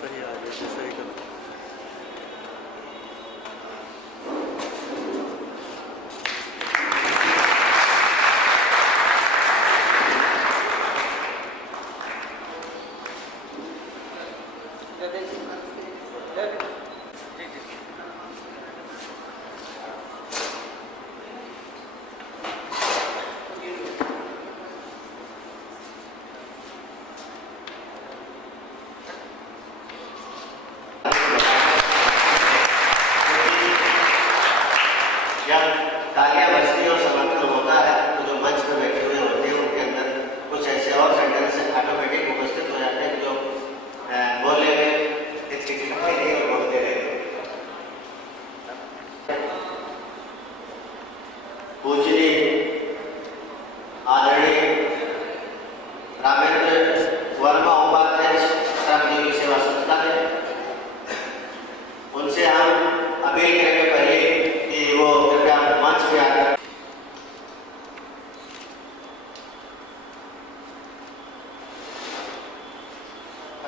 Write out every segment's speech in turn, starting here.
सही आ गया, सही कर।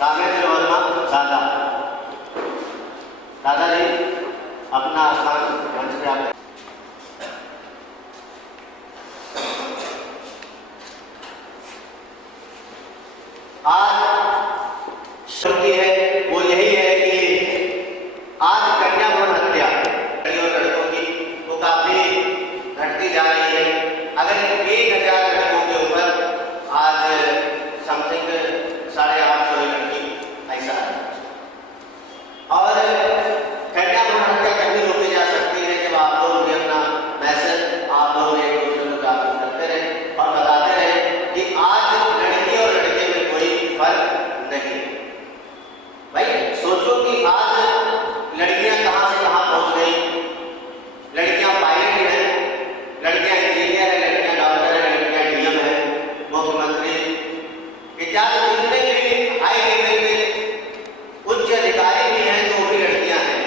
रामेंद्र वर्मा दादाजी अपना स्थान मंच पे आप आज शक्ति है वो यही है कि आज कन्या भ्रूण हत्या लड़कों की वो काफी घटती जा रही है। अगर 1000 लड़कों के ऊपर आज समथिंग 850 लड़की ऐसा है और कन्या भ्रूण हत्या कभी रोकी जा सकती है जब आप लोग भी अपना मैसेज आप लोग एक दूसरे को जागरूक करते रहे और बताते रहे कि आज लड़की और लड़के में कोई फर्क नहीं। भाई सोचो कि आज लड़कियां कहां से कहां पहुंच गई। लड़कियां पायलट हैं, लड़कियां इंजीनियर हैं, लड़कियां डॉक्टर हैं, लड़कियां डीएम हैं, मुख्यमंत्री इत्यादि जितने भी हाई लेवल के उच्च अधिकारी भी हैं जो भी लड़कियां हैं।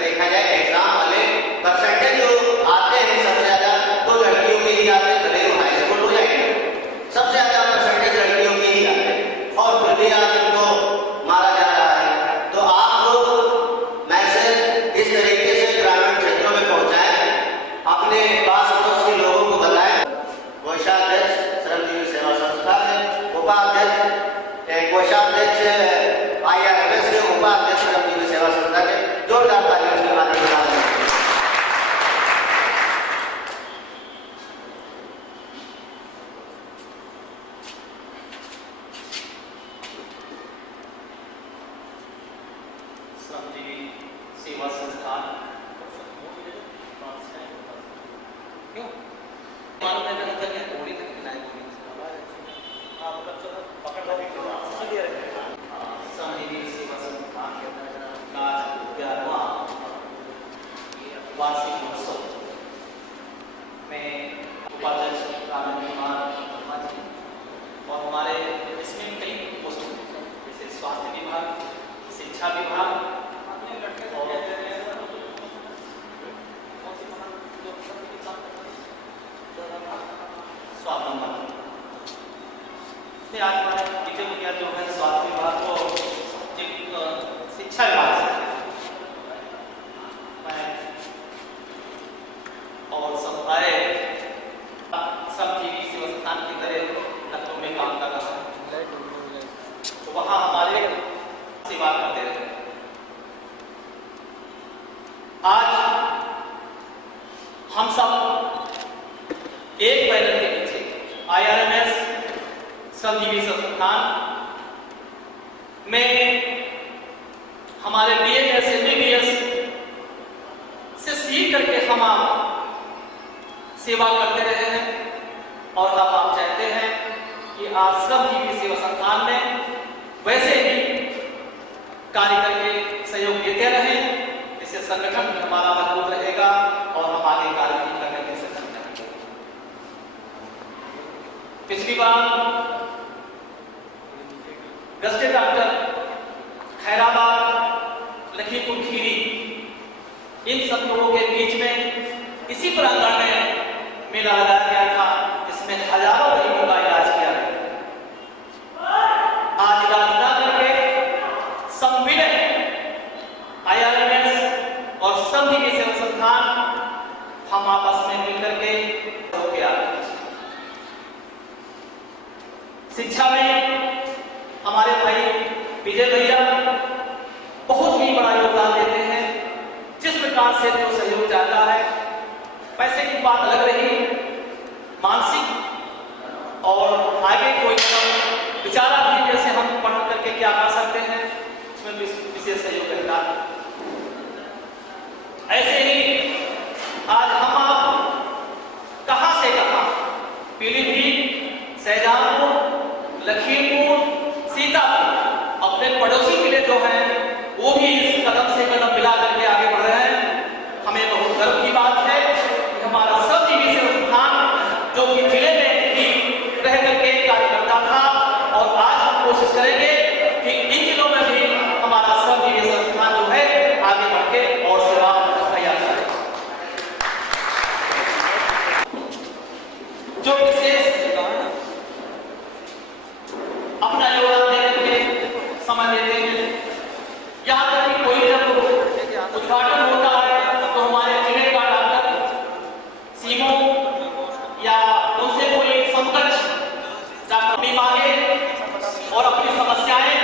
देखा जाए एग्जाम वाले परसेंटेज जो आते हैं सबसे ज्यादा तो लड़कियों के ही आते हैं, भले वो हाई स्कूल हो जाएंगे सबसे ज्यादा परसेंटेज लड़कियों के ही आते हैं और फिर भी आज इनको मारा जा रहा है। तो आप लोग मैसेज इस तरीके से ग्रामीण क्षेत्रों में पहुंचाएं, अपने पास पड़ोस के लोगों को बताएं। कोषाध्यक्ष श्रमजीवी सेवा संस्था के उपाध्यक्ष कोषाध्यक्ष IRMS के उपाध्यक्ष श्रमजीवी सेवा संस्था के जोरदार तालियों से माध्यम से श्रमजीवी सेवा संस्थान क्यों मालूम है ना तक थोड़ी तक मिलाए श्रमजीवी सेवा संस्थान के अंतर्गत आज 11वां वार्षिक उत्सव में उपाध्यक्ष रामेंद्र वर्मा जी और हमारे इसमें कई पोस्ट जैसे स्वास्थ्य विभाग, शिक्षा विभाग स्वास्थ्य मंत्री आज हमारे विजय मुखिया जो है स्वास्थ्य विभाग को शिक्षा विभाग से और सब आए सब जीवी सेवा संस्थान की तरह लखनऊ में काम कर रहा है तो वहाँ हमारे सेवा करते रहे। आज हम सब एक बैनर के नीचे IRMS श्रमजीवी संस्थान में हमारे BMS MBBS से सीख करके हम सेवा करते रहे हैं और अब आप चाहते हैं कि आज श्रमजीवी सेवा संस्थान में वैसे ही कार्य करके सहयोग देते रहें। इससे संगठन भी हमारा मजबूत रहेगा और हम आगे कार्य भी करने में सक्षम रहेंगे। पिछली बार गस्टेड डॉक्टर खैराबाद, लखीमपुर खीरी इन सब लोगों के बीच में इसी प्रांगण में मेला लगाया गया था जिसमें हजारों गरीबों का इलाज किया गया। आज इलाज न करके हम आपस में मिलकर के होके आ रहे हैं। शिक्षा में हमारे भाई विजय भैया बहुत ही बड़ा योगदान देते हैं। जिस प्रकार से जो सहयोग जाता है, पैसे की बात अलग रही, मानसिक और आगे कोई विचारा भी जैसे हम पढ़ करके क्या कर सकते हैं, इसमें विशेष सहयोग करता है। ऐसे ही आज हम आप कहां से कहां, पीलीभीत, शाहजहांपुर, लखीमपुर, सीतापुर, अपने पड़ोसी जिले जो हैं वो भी इस कदम से कदम मिला करके आगे बढ़ रहे हैं। हमें बहुत गर्व की बात है कि हमारा सब डिवीजन संस्थान जो कि जिले में ही रह करके कार्य करता था, और आज हम कोशिश करेंगे कि इन जिलों में भी हमारा सब डिवीजन संस्थान जो है आगे बढ़ के और सेवा तैयार करें। जो विशेष अपना योगदान देने के लिए समय देते हैं, यहाँ तक कि कोई जब उद्घाटन होता है तो हमारे जिले का डॉक्टर सीमो या उनसे कोई समकक्ष डॉक्टर मांगे और अपनी समस्याएं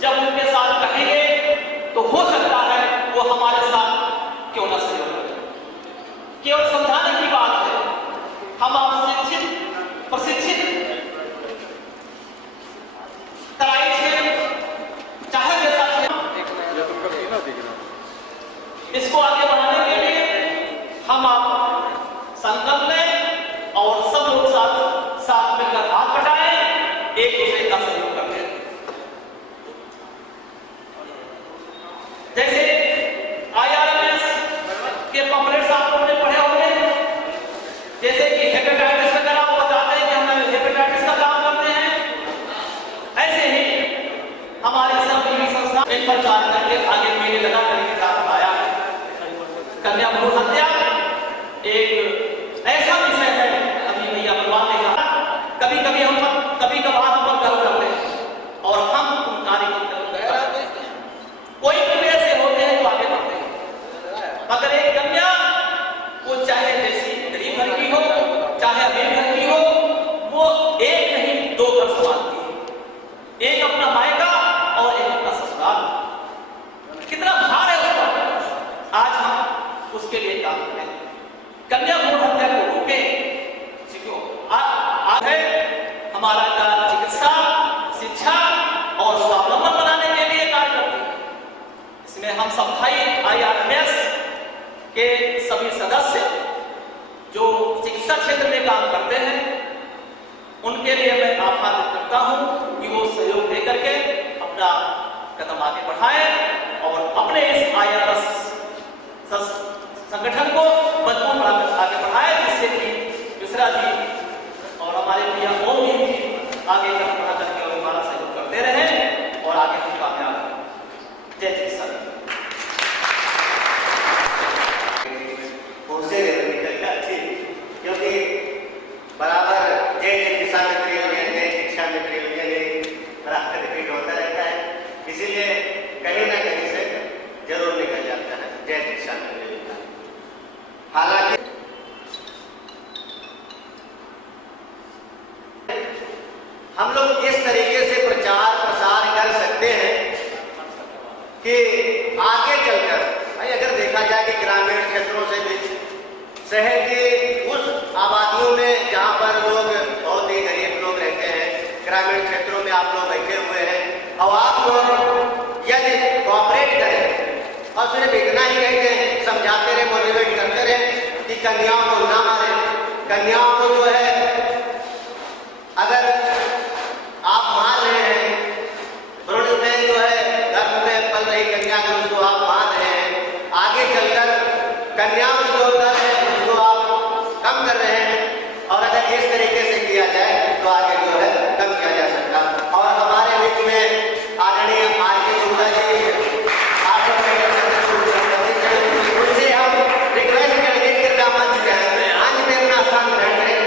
जब उनके साथ कहेंगे तो हो सकता है वो हमारे साथ क्यों ना सहयोग करें। केवल समझाने की बात है, हम आप शिक्षित प्रशिक्षित कराई थे, चाहे जैसा इसको आगे बढ़ाने के लिए हम आप संकल्प लें और सब लोग साथ मिलकर हाथ बढ़ाएं, एक दूसरे का सहयोग करते हैं। जैसे IRMS के पम्पलेट्स आप लोगों ने पढ़े होंगे, जैसे कि हेपेटाइटिस वगैरह आप बताते हैं कि हम हेपेटाइटिस का काम करते हैं, ऐसे ही हमारे सब संस्था इन पर कार्य करके आगे मेले लगा करके काम आया। कन्या भ्रूण हत्या एक ऐसा विषय है, अभी भैया भगवान ने कहा, कभी कभार हम पर गर्व करते हैं और हम उन कार्य को करते हैं। कोई भी ऐसे होते हैं तो आगे बढ़ते हैं, मगर एक कन्या वो चाहे जैसी गरीब घर की हो, चाहे अमीर घर की हो, वो एक नहीं दो घर संभालती है, एक अपना मायका और एक अपना ससुराल। कितना भार है उसका, आज हम उसके लिए काम करें। कन्या भ्रूण हत्या को रोके, आज है हमारा कार्य चिकित्सा, शिक्षा और स्वावलंबन बनाने के लिए कार्य करते हैं। इसमें हम सब भाई IRMS के सभी सदस्य जो चिकित्सा क्षेत्र में काम करते हैं, उनके लिए मैं आभार व्यक्त करता हूं कि वो सहयोग दे करके अपना कदम आगे बढ़ाएं और अपने इस IRMS संगठन को मजबूत बनाकर आगे बढ़ाएं, जिससे कि मिश्रा जी और हमारे भैया ओम जी आगे कदम बढ़ा करके और हमारा सहयोग करते रहें और आगे हम कामयाब हों। जय जय सर। क्योंकि बराबर जय किसा मित्र यूनियन, जय शिक्षा मित्र यूनियन बराबर रिपीट होता रहता है, इसीलिए कहीं ना कहीं से जरूर निकल जाता है जय शिक्षा मित्र यूनियन। हालांकि हम लोग इस तरीके से प्रचार प्रसार कर सकते हैं कि आगे चलकर भाई अगर देखा जाए कि ग्रामीण क्षेत्रों से भी शहर के उस आबादियों में जहाँ पर लोग बहुत ही गरीब लोग रहते हैं, ग्रामीण क्षेत्रों में आप लोग बैठे हुए हैं, और आप लोग यदि कोऑपरेट करें और सिर्फ इतना ही कहेंगे, समझाते रहे, मोटिवेट करते रहे कि कन्याओं को ना मारे, कन्याओं को जो है अगर आप मान रहे हैं, भ्रूण में जो है गर्भ में पल रही कन्या को उसको आप मान रहे हैं, आगे चलकर कन्याओं की जो दर है उसको आप कम कर रहे हैं, और अगर इस तरीके से किया जाए तो आगे जो है कम किया जा सकता। और हमारे बीच में आदरणीय आरके गुप्ता जी, आप उनसे हम रिक्वेस्ट करेंगे कि मंच पे अपना स्थान ग्रहण करें।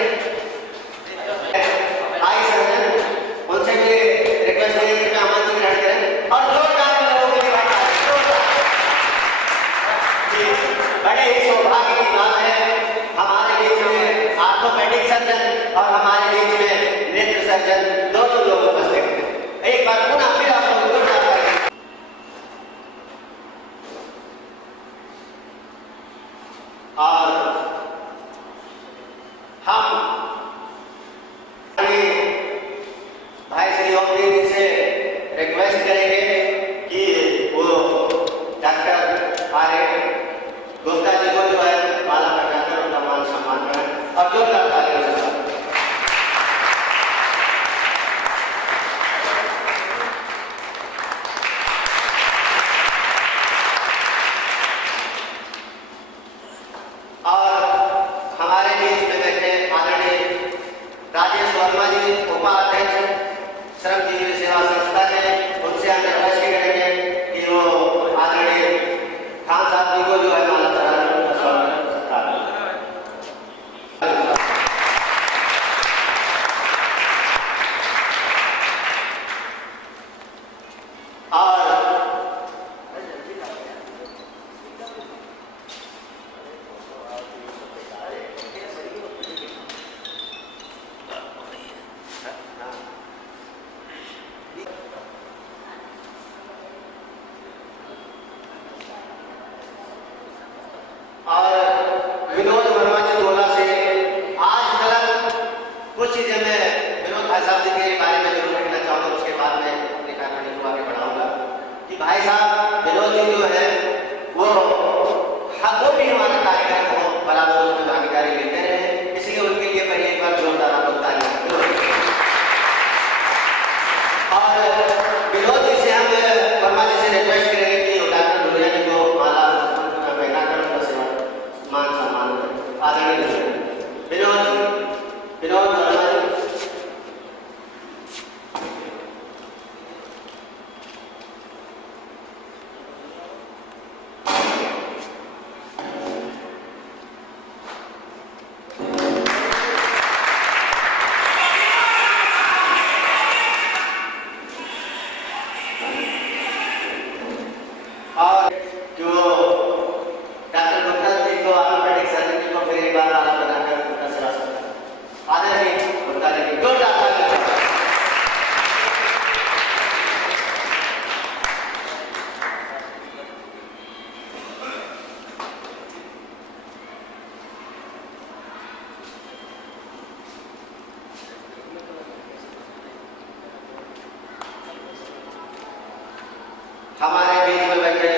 हमारे बीच में बैठे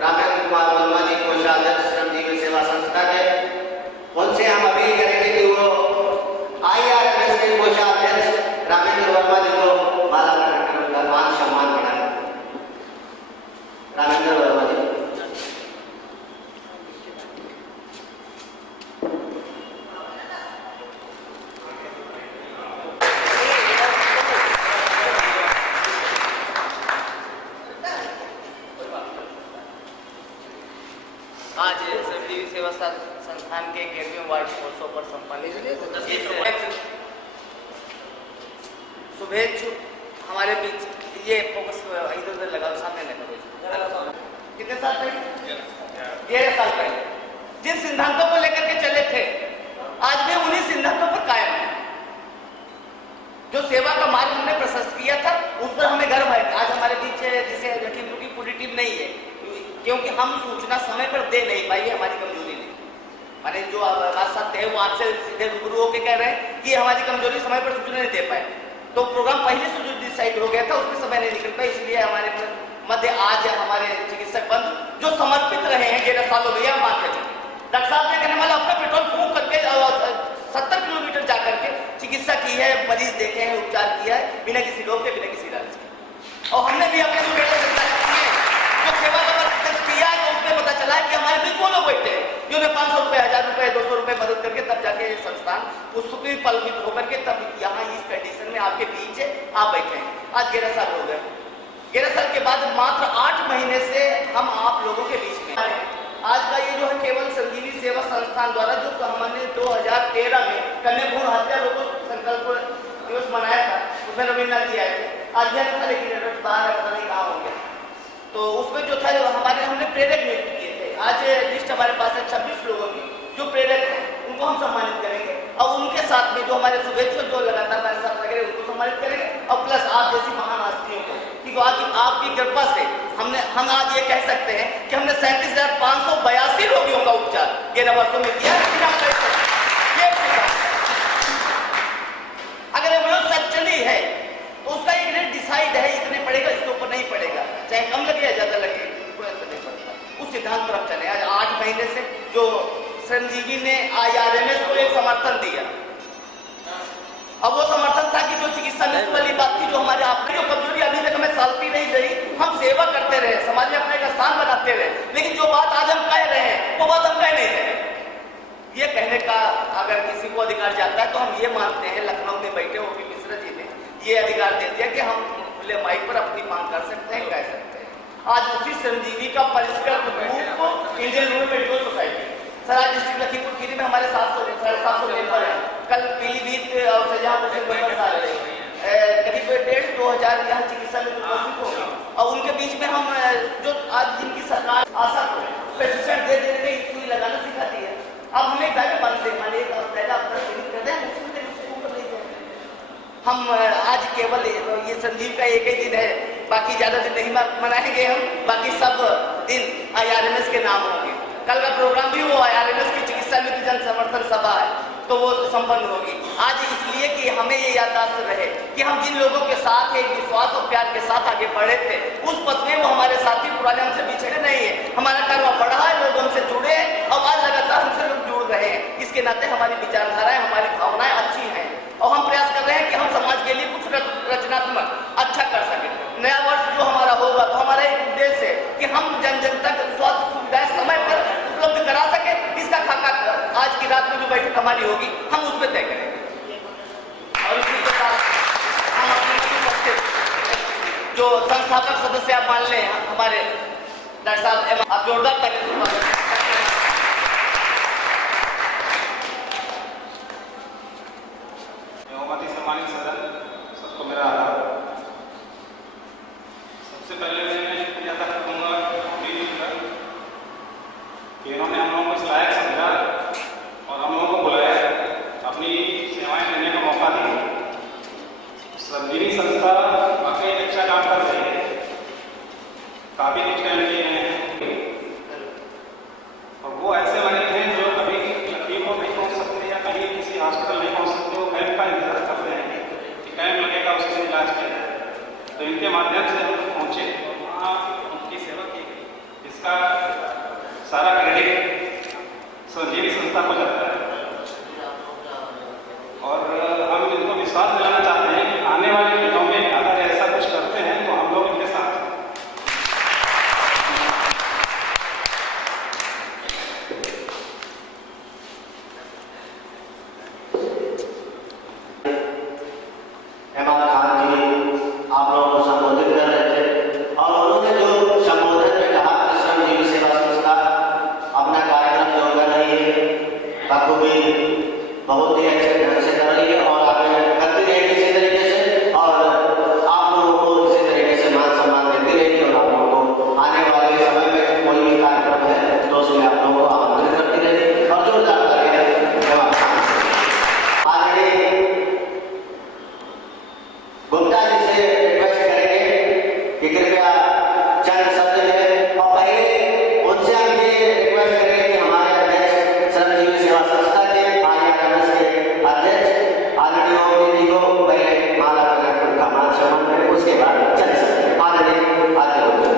रामेंद्र कुमार वर्मा जी, कोषाध्यक्ष श्रमजीवी सेवा संस्था के, उनसे हम अपील करेंगे कि वो IRMS के कोषाध्यक्ष रामेंद्र वर्मा जी को माला प्रदान कर उनका मान सम्मान बढ़ाए। रामेंद्र वर्मा जी। आज श्रमजीवी सेवा संस्थान के 11वें वार्ड महोत्सव पर संपन्न शुभेच्छुक हमारे बीच ये फोकस इधर उधर लगा सामने नहीं करो। कितने साल पहले 11 साल पहले जिन सिद्धांतों को लेकर के चले थे, आज भी उन्हीं सिद्धांतों पर कायम है। जो सेवा का मार्ग हमने प्रशस्त किया था, उस पर हमें गर्व है। आज हमारे बीच जिसे लखीमपुर की पूरी टीम नहीं है, क्योंकि हम सूचना समय पर दे नहीं पाई, हमारी कमजोरी नहीं। माने जो बात सत्य है वो आपसे सीधे रूबरू होकर कह रहे हैं कि हमारी कमजोरी, समय पर सूचना नहीं दे पाए। तो प्रोग्राम पहले से जो डिसाइड हो गया था उसमें समय नहीं निकल पाया, इसलिए हमारे मध्य आज हमारे चिकित्सक बंधु जो समर्पित रहे हैं 11 सालों में, मान के चलिए। डॉक्टर साहब ने कहने वाला अपना पेट्रोल फूंक करके 70 किलोमीटर जा करके चिकित्सा की है, मरीज देखे हैं, उपचार किया है, बिना किसी रोग के, बिना किसी इलाज के। और हमने भी अपने जो सेवा का किया है, तो उसमें पता चला है कि हमारे बीच वो लोग बैठे हैं जिन्होंने 500 रुपए, 1000 रुपए, 200 रुपए मदद करके तब जाके संस्थान उसकी पलवित होकर के तब यहाँ इस कंडीशन में आपके बीच आप बैठे हैं। आज 11 साल हो गए। 11 साल के बाद मात्र 8 महीने से हम आप लोगों के बीच में आज का ये जो है केवल संजीवी सेवा संस्थान द्वारा जो हमने 2013 में कन्या भ्रूण हत्या रोको संकल्प दिवस मनाया था, उसमें रविन्द्रनाथ जी आए थे। आज भी था, लेकिन बाहर पता नहीं कहाँ होंगे। तो उसमें जो था हमने प्रेरक नियुक्त किए थे। आज लिस्ट हमारे पास है 26 लोगों की जो प्रेरक हैं, उनको हम सम्मानित करेंगे। और उनके साथ में जो हमारे शुभेच्छुक जो लगातार हमारे साथ लगे रहे उनको सम्मानित करेंगे। और प्लस आप जैसी महान हस्तियों को, क्योंकि आज आपकी कृपा से हम आज ये कह सकते हैं कि हमने 37,582 रोगियों का उपचार 11 वर्षों में किया। अगर एम्बुलेंस सच चली है तो उसका एक रेट डिसाइड है, इतने पड़ेगा, इसके ऊपर नहीं पड़ेगा, चाहे कम लगे या ज्यादा लगे, कोई अंतर नहीं पड़ता। उस सिद्धांत पर अब चले। आज 8 महीने से जो श्रमजीवी ने IRMS को एक समर्थन दिया, अब वो समर्थन था कि जो चिकित्सा नीति वाली बात थी, जो हमारे आपकी जो कमजोरी अभी तक हमें सालती नहीं रही, हम सेवा करते रहे, समाज में अपना एक स्थान बनाते रहे, लेकिन जो बात आज हम कह रहे हैं वो बात हम कह नहीं सके। ये कहने का अगर किसी को अधिकार जाता है तो हम ये मानते हैं, लखनऊ में बैठे OP मिश्रा जी ने ये अधिकार दे दिया कि हम खुले माइक पर अपनी मांग कर सकते हैं, कह सकते हैं। आज उसी संजीवी का परिष्कृत रूप इंडियन रूरल मेडिकल सोसाइटी सराज डिस्ट्रिक्ट लखीमपुर खीरी में हमारे 700 मेंबर हैं। कल पीलीभीत और शाहजहांपुर से मेंबर आ रहे हैं, करीब 1,500-2,000 यहाँ चिकित्सा में उपस्थित होंगे। और उनके बीच में हम जो आज जिनकी सरकार आशा को पेशेंट दे देने में सुई लगाना सिखाती है, अब हमें दायरे बांधते हैं, माने पहले आप करते हैं, हम आज केवल ये संजीव का एक ही दिन है, बाकी ज्यादा दिन नहीं मनाएंगे हम, बाकी सब दिन IRMS के नाम होंगे। कल का प्रोग्राम भी वो IRMS की चिकित्सा नीति जन समर्थन सभा है, तो वो संपन्न होगी आज, इसलिए कि हमें ये याददाश्त रहे कि हम जिन लोगों के साथ एक विश्वास और प्यार के साथ आगे बढ़े थे, उस पथ में वो हमारे साथी पुराने हमसे बिछड़े नहीं है, हमारा कर्म बढ़ा है, लोग हमसे जुड़े हैं और आज लगातार हमसे लोग जुड़ रहे हैं। इसके नाते हमारी विचारधाराएं, हमारी भावनाएं अच्छी हैं और हम प्रयास कर रहे हैं कि हम समाज के लिए कुछ रचनात्मक अच्छा कर सकें। नया वर्ष जो हमारा होगा तो हमारा एक उद्देश्य है कि हम जन जन तक स्वास्थ्य सुविधाएं समय पर उपलब्ध करा सके। इसका खाका आज की रात में जो बैठक हमारी होगी हम उस पर तय करेंगे। और इसी के साथ हम अपने जो संस्थापक सदस्य आप मान लें हमारे डॉक्टर साहब, आप जोरदार तालियां सम्मानित सदन, सबको मेरा आभार। सबसे पहले मैं शुक्रिया अदा करूँगा कि इन्होंने हम लोगों को इस लायक समझा और हम लोगों को बुलाया, अपनी सेवाएं देने का मौका दिया। संजीवी संस्था वाकई अच्छा काम कर रही है, काफ़ी कुछ कहने लिए हैं और वो ऐसे मरीज हैं जो कभी लखीमपुर नहीं पहुँच सकते या कहीं किसी हॉस्पिटल नहीं पहुँच सकते, वो कैंप का इंतजार कर रहे हैं कि कैंप लगेगा उससे इलाज किया जाए। तो इनके माध्यम से हम लोग पहुँचे, वहाँ संस्था को जाता है। और हम इनको विश्वास दिलाना चाहते हैं कि आने वाले दिनों में अगर ऐसा कुछ करते हैं तो हम लोग इनके साथ हैं। इमाम खान जी आप लोगों को संबोधित कर रहे थे और उन्होंने जो संबोधन में कहा कि श्रमजीवी सेवा संस्था अपना कार्यक्रम जो कर रही है बखूबी बहुत ही अच्छे ढंग से कर रही है और आगे करती रहेगी इसी तरीके से और आप लोगों को इसी तरीके से मान सम्मान देती रहेगी और आप लोगों को आने वाले समय में कोई भी कार्यक्रम है तो उसमें आप लोगों को आमंत्रित करती रहेगी और जोरदार गुप्ता जी से रिक्वेस्ट करेंगे कि कृपया चंद शब्द में और पहले उनसे हम ये रिक्वेस्ट करेंगे कि हमारे अध्यक्ष श्रमजीवी सेवा संस्था के आईआरएमएस के अध्यक्ष आदरणीय जी को पहले माला लगाकर उनका मान सम्मान करें, उसके बाद चंद शब्द आदरणीय आते होते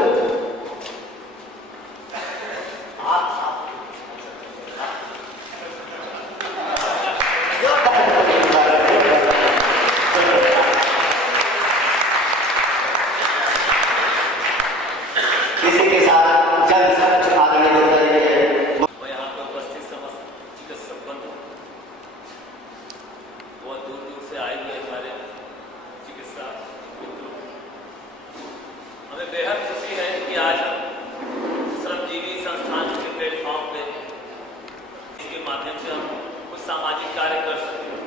इसी के साथ चंद शब्द आदरणीय गुप्ता जी के मैं यहाँ पर उपस्थित समस्त चिकित्सक बंधु बहुत दूर दूर से आए हुए हमारे चिकित्सा मित्रों, हमें बेहद खुशी है कि आज हम श्रमजीवी संस्थान के प्लेटफॉर्म पे इसके माध्यम से हम कुछ सामाजिक कार्य कर सकते हैं,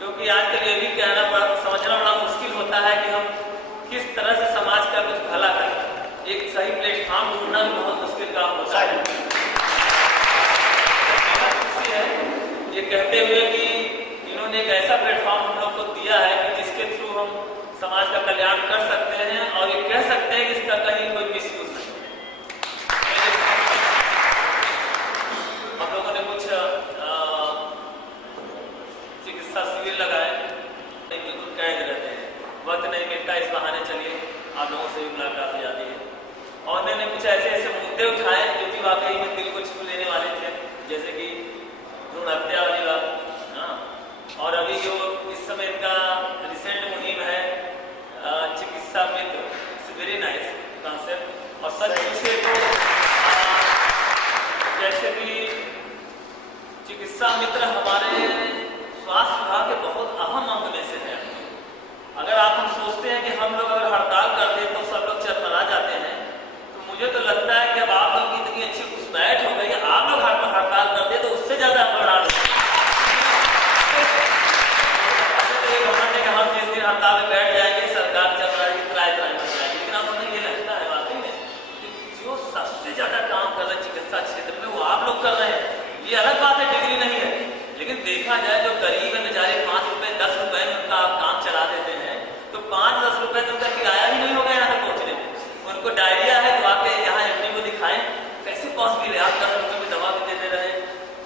क्योंकि आजकल ये भी समझना बड़ा मुश्किल होता है कि हम किस तरह से समाज का कुछ भला करें। एक सही प्लेटफॉर्म ढूंढना भी बहुत मुश्किल काम होता है। खुशी है ये कहते हुए कि इन्होंने एक ऐसा प्लेटफॉर्म हम लोग को दिया है कि जिसके थ्रू हम समाज का कल्याण कर सकते हैं और ये कह सकते हैं कि इसका कहीं कोई मिसयूज नहीं है। हम लोगों ने कुछ चिकित्सा शिविर लगाए, बिल्कुल कैद रहते हैं, वक्त नहीं मिलता, इस बहाने चलिए आप लोगों से भी मुलाकात हो जाती है। और मैंने कुछ ऐसे मुद्दे उठाए जो कि वाकई में दिल को छू लेने वाले थे, जैसे कि भ्रूण हत्या वाली बात, और अभी जो इस समय इनका रिसेंट मुहिम है चिकित्सा मित्र, इट्स वेरी नाइस कॉन्सेप्ट। और सच पूछे तो जैसे कि चिकित्सा मित्र हमारे स्वास्थ्य विभाग के बहुत अहम अंग में से है। अगर आप हम सोचते हैं कि हम लोग अगर हड़ताल कर दें तो सब लोग चरमरा जाते हैं, तो मुझे तो लगता है कि अब आप लोग की इतनी अच्छी घुसपैठ हो गई, आप लोग हड़ताल कर दे तो उससे ज्यादा हड़ताल हम जिस दिन हड़ताल में बैठ जाएंगे सरकार चरमराएगी, त्राय त्राय बन जाएगी। लेकिन अब हमें ये लगता है वाकई में जो सबसे ज्यादा काम कर रहे हैं चिकित्सा क्षेत्र में वो आप लोग कर रहे हैं। ये अलग बात है, डिग्री नहीं है, लेकिन देखा जाए जो गरीब है बेचारे 5 रुपए 10 रुपए में उनका आप काम चला देते हैं, तो 5-10 रुपए तो उनका किराया भी नहीं होगा यहाँ तक पहुँचने में। उनको डायरिया है तो आके यहाँ एमडी को दिखाएं, कैसे पॉसिबल है आप 10 रुपए में दवा भी दे दे रहे हैं।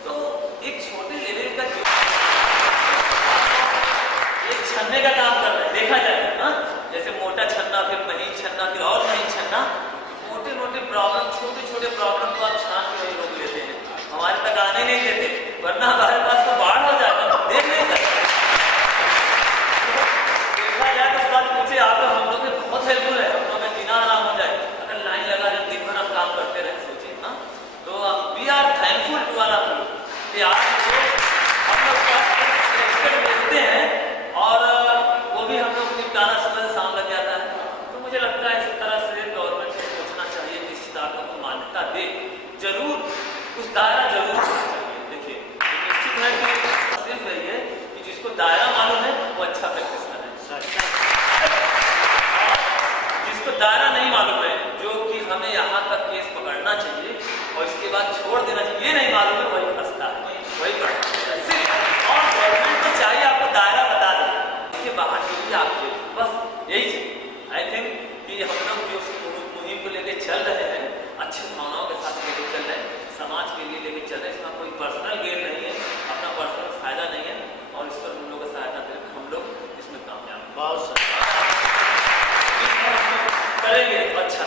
तो एक छोटे लेवल का एक छन्ने का काम कर रहे हैं, देखा जाए ना, जैसे मोटा छन्ना, फिर महीन छन्ना, फिर और महीन छन्ना, मोटे मोटे प्रॉब्लम, छोटे छोटे प्रॉब्लम को आप छान के वही रोक लेते हैं, हमारे तक आने नहीं देते, वरना हमारे पास तो बाढ़ हो जाएगा, देख नहीं सकते। देखा जाए तो बात पूछे आप लोग, हम लोग बहुत हेल्पफुल है, हम लोग में जीना आराम हो जाए अगर लाइन लगा रहे दिन भर हम काम करते रहे। सोचिए ना, तो we are thankful to all of you कि आप हम लोग भेजते हैं और वो भी हम लोग निपटाना समय सामने लग जाता है। तो मुझे लगता है इस तरह से गवर्नमेंट को सोचना चाहिए, निश्चित आपको को मान्यता दे, जरूर कुछ दायरा जरूर होना चाहिए। देखिए निश्चित है कि सिर्फ यही है कि जिसको दायरा मालूम है वो अच्छा प्रैक्टिस करे, जिसको दायरा नहीं मालूम है, जो कि हमें यहाँ तक केस पकड़ना चाहिए और इसके बाद छोड़ देना चाहिए, ये नहीं मालूम है, वही फंसता है, वही पकड़ता है सिर्फ। और गवर्नमेंट को चाहिए आपको दायरा बता दे, इसके बाहर जो भी आपके बस यही चीज। आई थिंक कि हम लोग जो मुहिम को लेकर चल रहे हैं, अच्छी भावनाओं के साथ लेकर चल रहे हैं, समाज के लिए लेकर चल रहे हैं, इसमें कोई पर्सनल गेन नहीं है, अपना पर्सनल फायदा नहीं है, और इस पर हम लोग को सहायता देकर हम लोग इसमें कामयाब बहुत करेंगे। अच्छा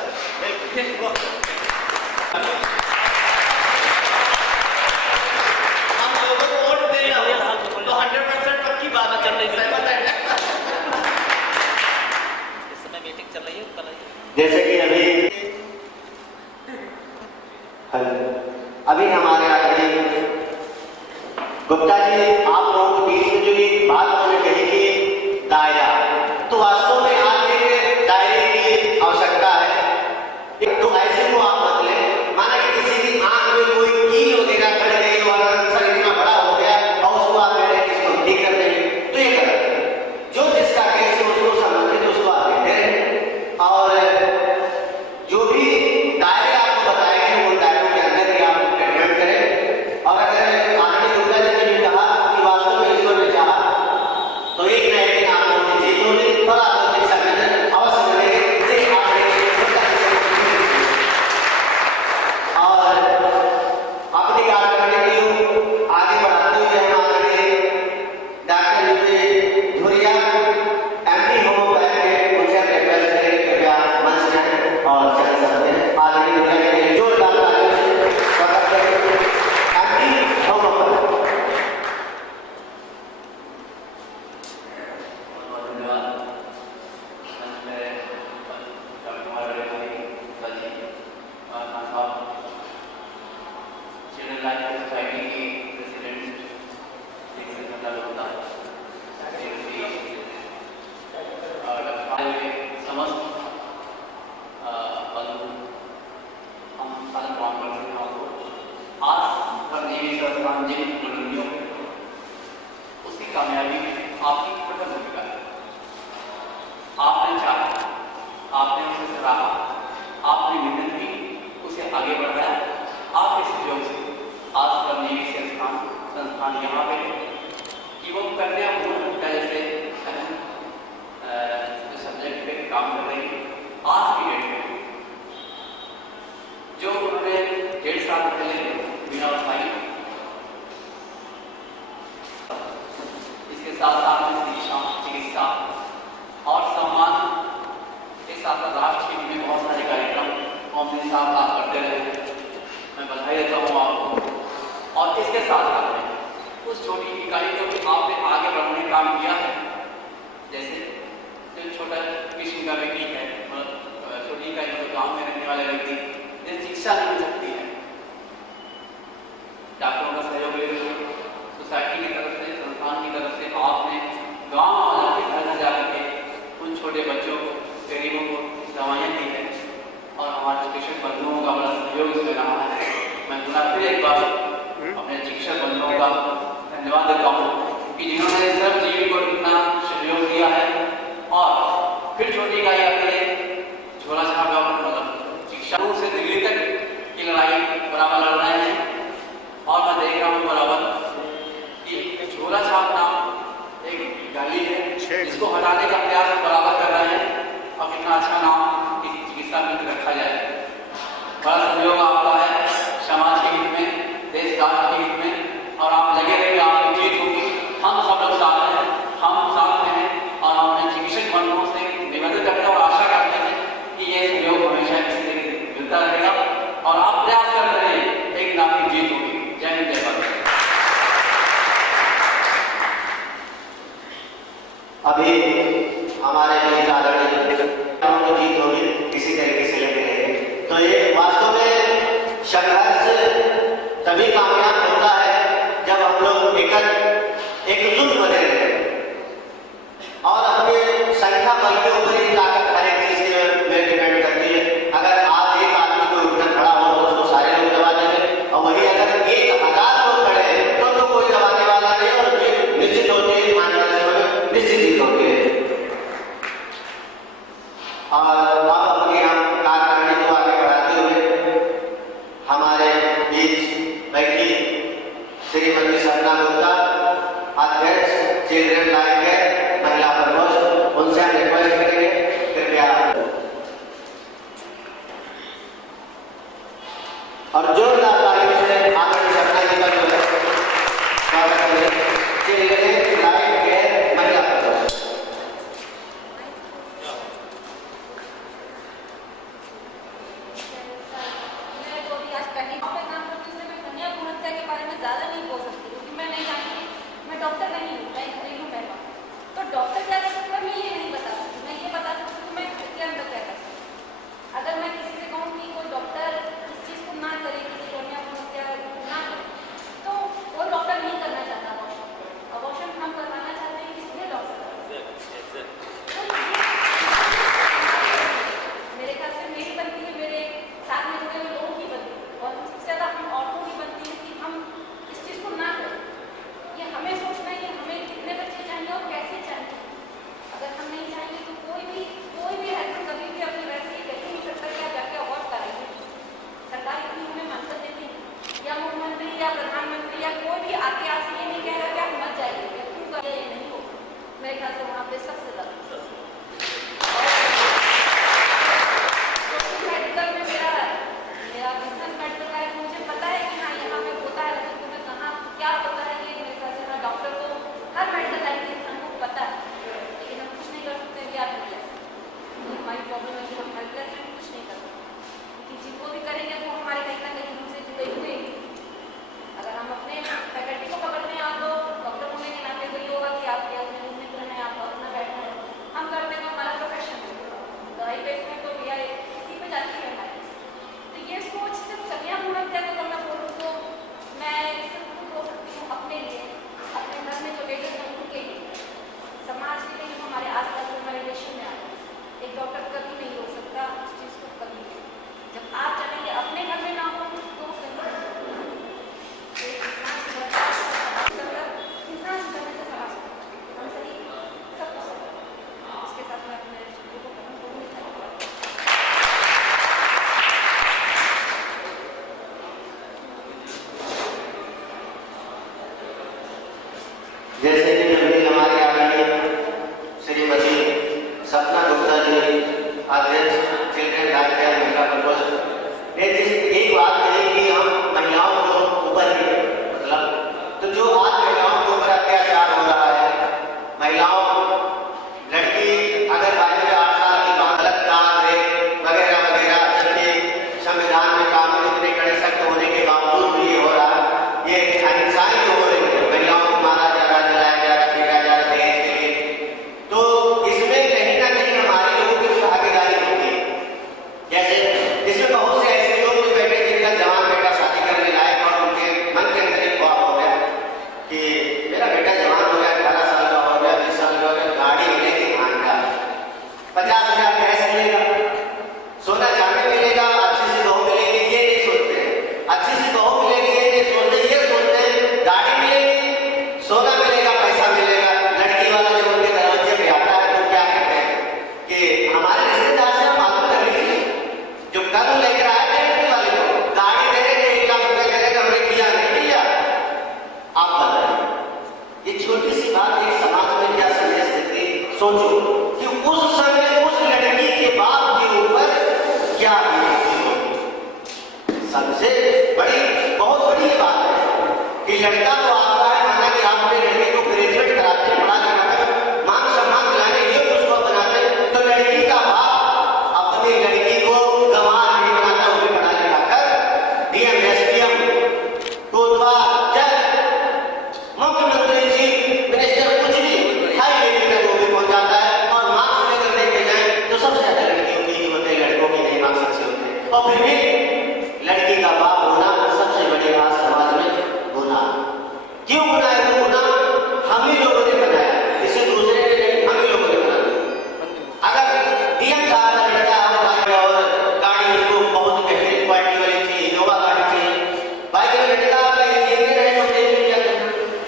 ने सराहा, आपने मेहनत की, उसे आगे बढ़ाया। आपके सहयोग से आज प्रबंधनीय संस्थान यहाँ पे कि वो कन्या भ्रूण हत्या जैसे जो सब्जेक्ट पे काम कर रही है। आज की डेट में जो उन्होंने 1.5 साल पहले बिना उठाई, इसके साथ साथ में शिक्षा, चिकित्सा और सम्मान के साथ साथ राष्ट्र हित में बहुत सारे कार्यक्रम मोदी साहब आप करते रहे। मैं बधाई देता हूँ आपको। और इसके साथ साथ में उस छोटी इकाई को भी आपने आगे बढ़ने का काम किया है। जैसे जो छोटा किस्म का व्यक्ति है, मतलब छोटी इकाई मतलब गाँव में रहने वाले व्यक्ति जिन्हें शिक्षा नहीं मिल सकती है, डॉक्टरों का सहयोग ले रहे हो, सोसाइटी की तरफ से, संस्थान की तरफ से आपने गाँव वालों के घर में जाकर के उन छोटे बच्चों को, गरीबों को दवाइयाँ दी है और हमारे शिक्षक बंधुओं का बड़ा सहयोग इसमें रहा है। मैं फिर एक बार अपने शिक्षक बंधुओं का धन्यवाद देता हूँ कि जिन्होंने सब जीवन को इतना सहयोग दिया है। और फिर छोटी इकाई आती है झोला छाप का मतलब शिक्षा से दिल्ली तक की लड़ाई बराबर लड़ रहे हैं। और मैं देख रहा हूँ बराबर कि झोला छाप नाम एक गाली है, जिसको हटाने का प्रयास बराबर कर रहे हैं। और कितना अच्छा नाम किसी चिकित्सा में रखा जाए। बड़ा सहयोग आपका है समाज के हित में, देश राष्ट्र के हित में। और आप लगे रहिए, आपकी जीत होगी। हम सब लोग साथ हैं, हम साथ में हैं। और हम अपने चिकित्सक बंधुओं से निवेदन करते हैं और आशा करते हैं कि ये सहयोग हमेशा मिलता रहेगा और आप प्रयास करते रहिए, एक दिन आपकी जीत होगी। जय हिंद, जय भारत। अभी हमारे लिए आदरणीय जीत होगी, किसी तरीके से लगे रहेंगे। तो ये वास्तव में संघर्ष तभी कामयाब होता है जब हम लोग एकजुट बने रहे और अपने संख्या बल के ऊपर ही ताकत हर एक चीज में डिपेंड करती है। अगर आज एक आदमी को उठना खड़ा हो तो उसको सारे लोग दबा देंगे, और वही अगर 1000 लोग खड़े हैं तो कोई दबाने वाला नहीं। और ये निश्चित होती है, आने वाले समय में निश्चित जीत होती है। और अब अपनी हम कार्यकारिणी को आगे बढ़ाते हुए हमारे बीच बैठी श्रीमती सपना गुप्ता, अध्यक्ष चिल्ड्रन लाइन केयर महिला प्रकोष्ठ, उनसे हम रिक्वेस्ट करेंगे कृपया और जोरदार तालियों से आदरणीय सपना जी का जो है स्वागत करें। चिल्ड्रन लाइन केयर महिला प्रकोष्ठ। डॉक्टर नहीं हूँ, मैं घरेलू महिला। तो डॉक्टर क्या कर सकता है मैं ये नहीं बता सकती। मैं ये बता सकती हूँ मैं घर के अंदर क्या कर सकती हूँ। अगर मैं किसी से कहूँ कि कोई डॉक्टर इस चीज़ को ना करे, फिर भी लड़की का बाप होना सबसे बड़ी बात समाज में गुनाह। क्यों गुनाह है? वो गुनाह हम ही लोगों ने बनाया, किसी दूसरे ने नहीं, हम ही लोगों ने बनाया। अगर डीएम साहब का लड़का और गाड़ी उसको बहुत बेहतरीन क्वालिटी वाली चाहिए, इनोवा गाड़ी चाहिए, भाई का लड़का आपका इंजीनियर है,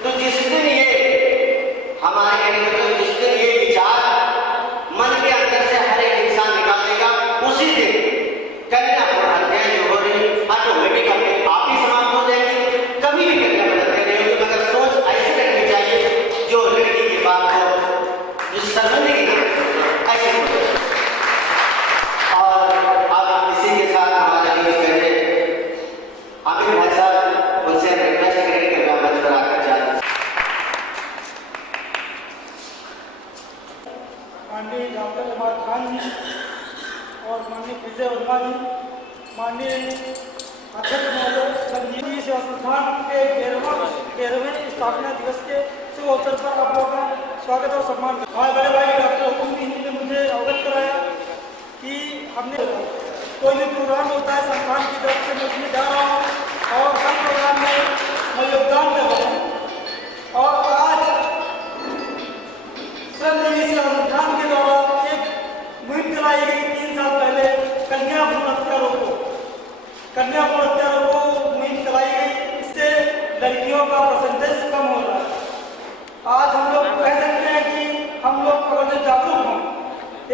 तो जिस दिन ये हमारे मतलब जिस दिन ये विचार मन के अंदर से हर एक इंसान निकाल देगा, उसी दिन कन्या भ्रूण हत्याएं जो हो रही ऑटोमेटिक अपने आप ही समाप्त हो जाएंगी। कभी भी कन्या भ्रूण हत्या नहीं होगी, मगर सोच ऐसी रखनी चाहिए जो लड़की के बाप को जो शर्मिंदगी ना ऐसे। और अब इसी के साथ हमारे बीच बैठे आमिर भाई साहब, उनसे रिक्वेस्ट करेंगे कि मंच पर आकर जाए। माननीय डॉक्टर इमाद खान जी और माननीय विजय वर्मा जी, माननीय अध्यक्ष महोदय, संजीवनी सेवा संस्थान के 13वें स्थापना दिवस के शुभ अवसर पर आप लोगों का स्वागत और सम्मान। हमारे बड़े भाई डॉक्टर हुकुम जी ने मुझे अवगत कराया कि हमने कोई भी प्रोग्राम होता है संस्थान की तरफ से, मैं उसमें जा रहा हूँ और हर प्रोग्राम में मैं योगदान कर रहा हूँ। और आज संजीवनी सेवा संस्थान के द्वारा एक मुहिम चलाई गई 3 साल पहले, कन्या भ्रूण हत्या रोको। कन्या भ्रूण हत्या रोको मुहिम चलाई गई, इससे लड़कियों का परसेंटेज कम हो रहा है। आज हम लोग कह सकते हैं कि हम लोग अगर जागरूक हों,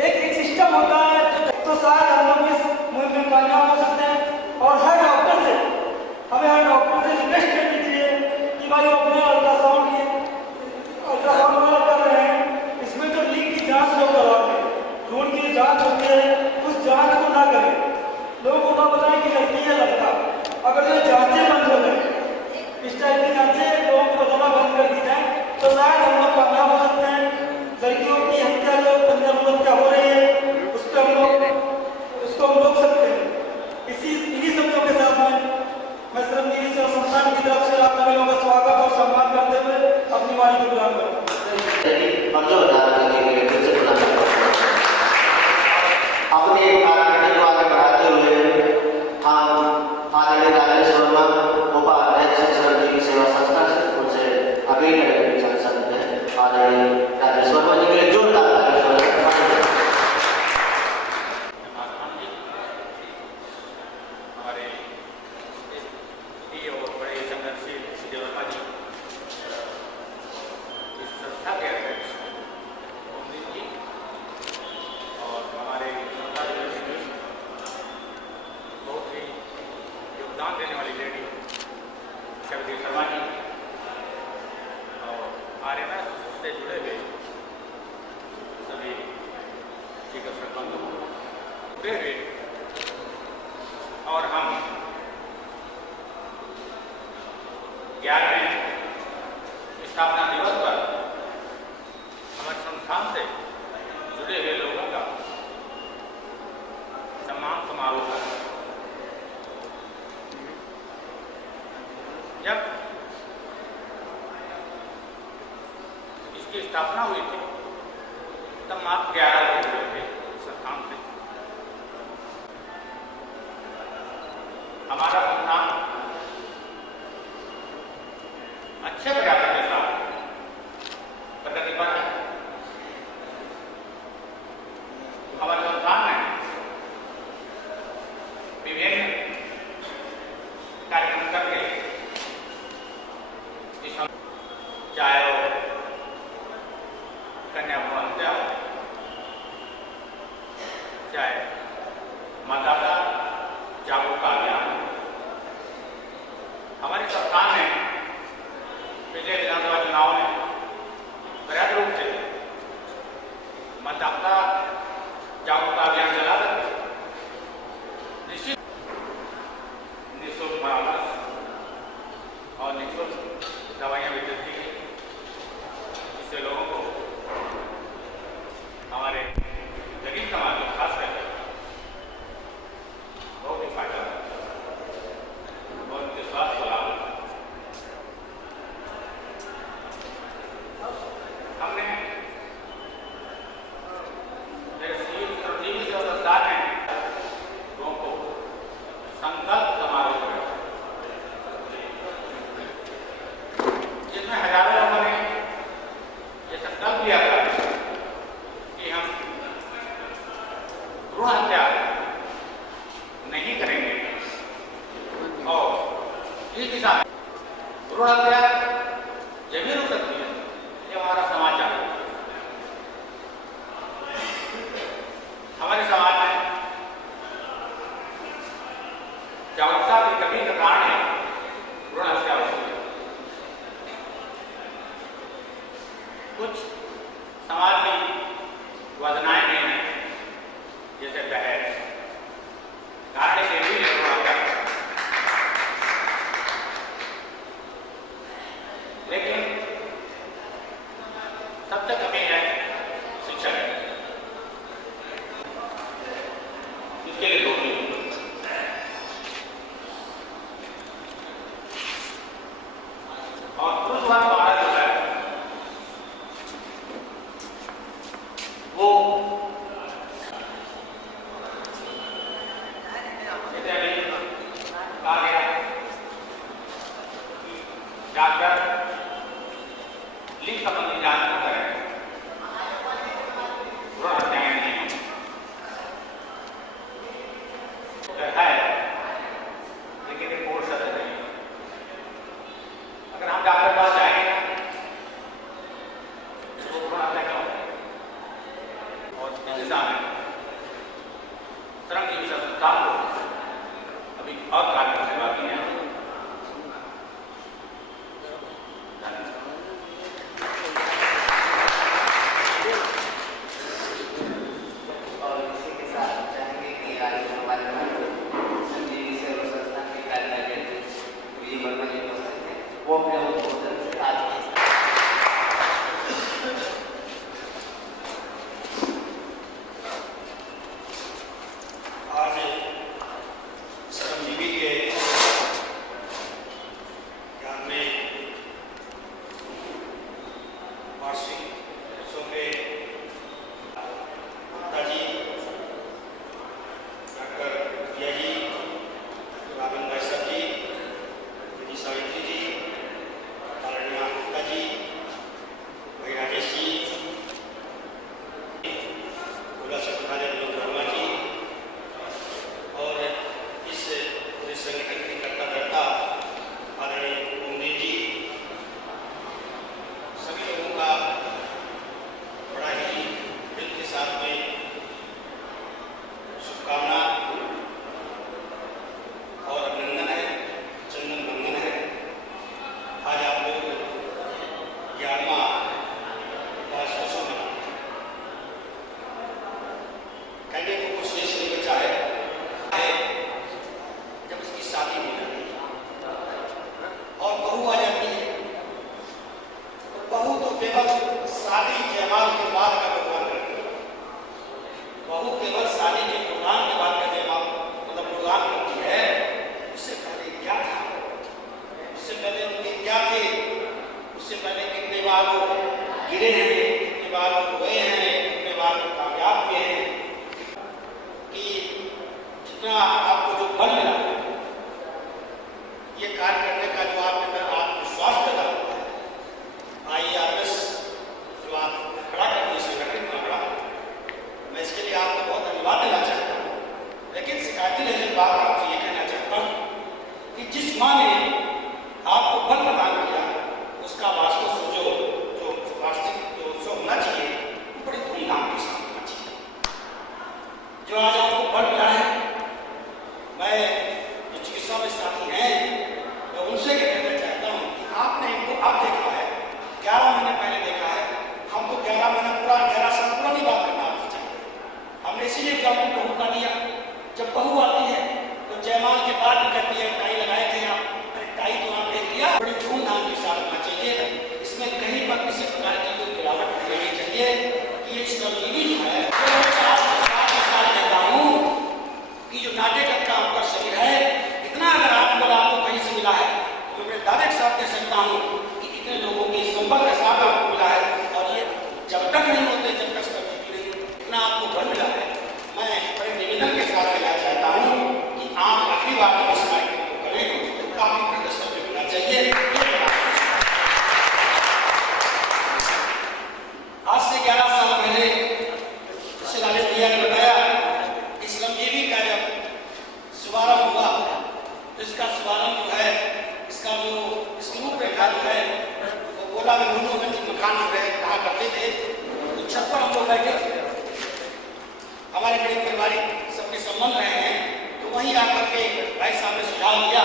एक सिस्टम होता है तो शायद हम लोग इस मुहिम में कामयाब हो सकते हैं। और हर डॉक्टर से हमें रिक्वेस्ट करनी चाहिए कि भाई वो अपने अल्ट्रासाउंड वाला कर रहे हैं, इसमें जो लीक की जांच लोग करवाते हैं, भ्रूण की जांच होती है, उस जांच को ना करें। लोगों को ना बताएं कि लड़की है लड़का। अगर ये जांचें बंद हो जाए, इस टाइप की जांचें लोगों को बताना बंद कर दी जाए, तो शायद हम लोग कामयाब हो सकते हैं। लड़कियों की हत्या जो कन्या भ्रूण हत्या हो रही है, उसको हम रोक सकते हैं। इन्हीं शब्दों के साथ में मैं श्रमजीवी सेवा संस्थान की तरफ से आप सभी लोगों का स्वागत और सम्मान करते हुए अपनी वाणी को विराम करता हूँ। अपने कार्यक्रम को आगे बढ़ाते हुए हम आदरणीय राजेश वर्मा, उपाध्यक्ष श्रमजीवी सेवा संस्था से उनसे अपील करेंगे चल सकते हैं। आदरणीय राजेश वर्मा जी के लिए जोरदार और हम 11वें स्थापना दिवस पर हमारे संस्थान से जुड़े हुए लोगों का सम्मान समारोह था। जब इसकी स्थापना हुई थी तब मात्र 11 लोग जुड़े थे संस्थान से। हमारा संस्थान अच्छे प्रयासों के साथ प्रगति पर है। हमारे संस्थान में विभिन्न कार्यक्रम करके चाहे वो कन्या भ्रूण हत्या इस दिशा में भ्रूण हत्या जब भी रुक सकती है जब हमारा समाज जागरूक है। हमारे समाज में जागरूकता की कमी का कारण है भ्रूण हत्या होती है। कुछ समाज की वदनाएं भी हैं, जैसे दहेज, कारण से भी भ्रूण हत्या, लेकिन सबसे कमी है शिक्षा की। इसके लिए दोषी और पुरुषवाद भारत जो है वो जैसे अभी कहा गया डॉक्टर लिंग संबंधी जांच न करें, भ्रूण हत्याएं नहीं है, लेकिन रिपोर्ट सत्य नहीं। अगर हम डॉक्टर के पास जाएंगे ना तो भ्रूण हत्या क्या होगा। और इस दिशा में श्रम जीवी संस्थान को अभी और कार्य करने बाकी है। और इसी के साथ चाहेंगे कि आज हमारे संजीवी सेवा संस्थान के कार्यालय विजय वर्मा जी उपस्थित हैं, वो अपने उद्बोधन से आज के आज श्रमजीवी के ज्ञान में वार्षिक उत्सव के गुप्ता जी, डॉक्टर जिया जी, राबिन बैसर जी, विधि सावित्री जी, तारणिया गुप्ता जी, भाई राजेश जी, गोला सेक्रेटरी विनोद वर्मा जी और इस पूरे संगठन की कर्ता आदरणीय ओमदीप जी, सभी लोगों का बड़ा ही दिल के साथ में शुभकामना और अभिनंदन है, चंदन बंदन है। आज आप लोग 11वां वार्षिकोत्सव मनाते हैं। कहने को कुछ शेष नहीं बचा है जब उसकी शादी हो जाती है और बहू आ जाती है, तो बहू तो केवल शादी जयमाल के बाद का प्रोग्राम करती है। बहू केवल शादी के प्रोग्राम के बाद का जयमाल मतलब प्रोग्राम करती है। उससे पहले क्या था, उससे पहले उनके क्या थे, उससे पहले कितने बार वो गिरे हैं, कितने बार वो रोए हैं, कितने बार वो कामयाब हुए हैं, कि जितना आपको जो बल मिला, ये कार्य करने का जो आपके अंदर आत्मविश्वास पैदा हुआ है, IRS जो आप खड़ा करते हैं संगठन इतना बड़ा, मैं इसके लिए आपको बहुत धन्यवाद देना चाहता हूँ। लेकिन शिकायती लहजे बात आपसे ये कहना चाहता हूँ कि जिस माँ ने आपको बल प्रदान किया, उसका वार्षिक जो वार्षिक जो उत्सव होना चाहिए बड़ी धूमधाम के साथ होना चाहिए। जो आज आपको बल मिला है, मैं जो चिकित्सा में साथी हैं, मैं उनसे ये कहना चाहता हूँ कि आपने इनको अब देखा है, 11 महीने पहले देखा है। हम तो 11 महीना पूरा 11 साल पुरानी बात करना आपसे चाहते हैं। हमने इसीलिए एग्जाम्पल बहू का दिया। जब बहू आती है तो जयमाल के बाद भी कहती है टाई लगाए थे आप, अरे टाई तो आप देख लिया, बड़ी धूमधाम के साथ होना चाहिए। इसमें कहीं पर किसी प्रकार की कोई गिरावट नहीं होनी चाहिए कि ये श्रमजीवी जो है, जो मैं 4 साल कहता हूँ कि जो नाटेगत का आपका शरीर है, इतना अगर आपको कहीं से मिला है तो मैं दावे के साथ कह सकता हूँ कि इतने लोगों के संपर्क के साथ आपको मिला है। और ये जब तक नहीं होते, जब तक श्रमजीवी नहीं, इतना आपको बल मिला है। मैं बड़े निवेदन के साथ कहना चाहता हूँ कि आप आखिरी बार इस कार्यक्रम को करें तो काफी प्रदर्शन भी होना चाहिए। आज से 11 साल पहले राजेश भैया ने बताया कि श्रमजीवी का जब शुभारंभ हुआ तो इसका शुभारंभ जो है इसका जो इस रूपरेखा जो है वो बोला में मुन्नोगंज मकान में कहा करते थे। तो छत पर हम लोग बैठे हमारे बड़े पारिवारिक सबके संबंध रहे हैं, तो वहीं आकर के भाई साहब ने सुझाव दिया,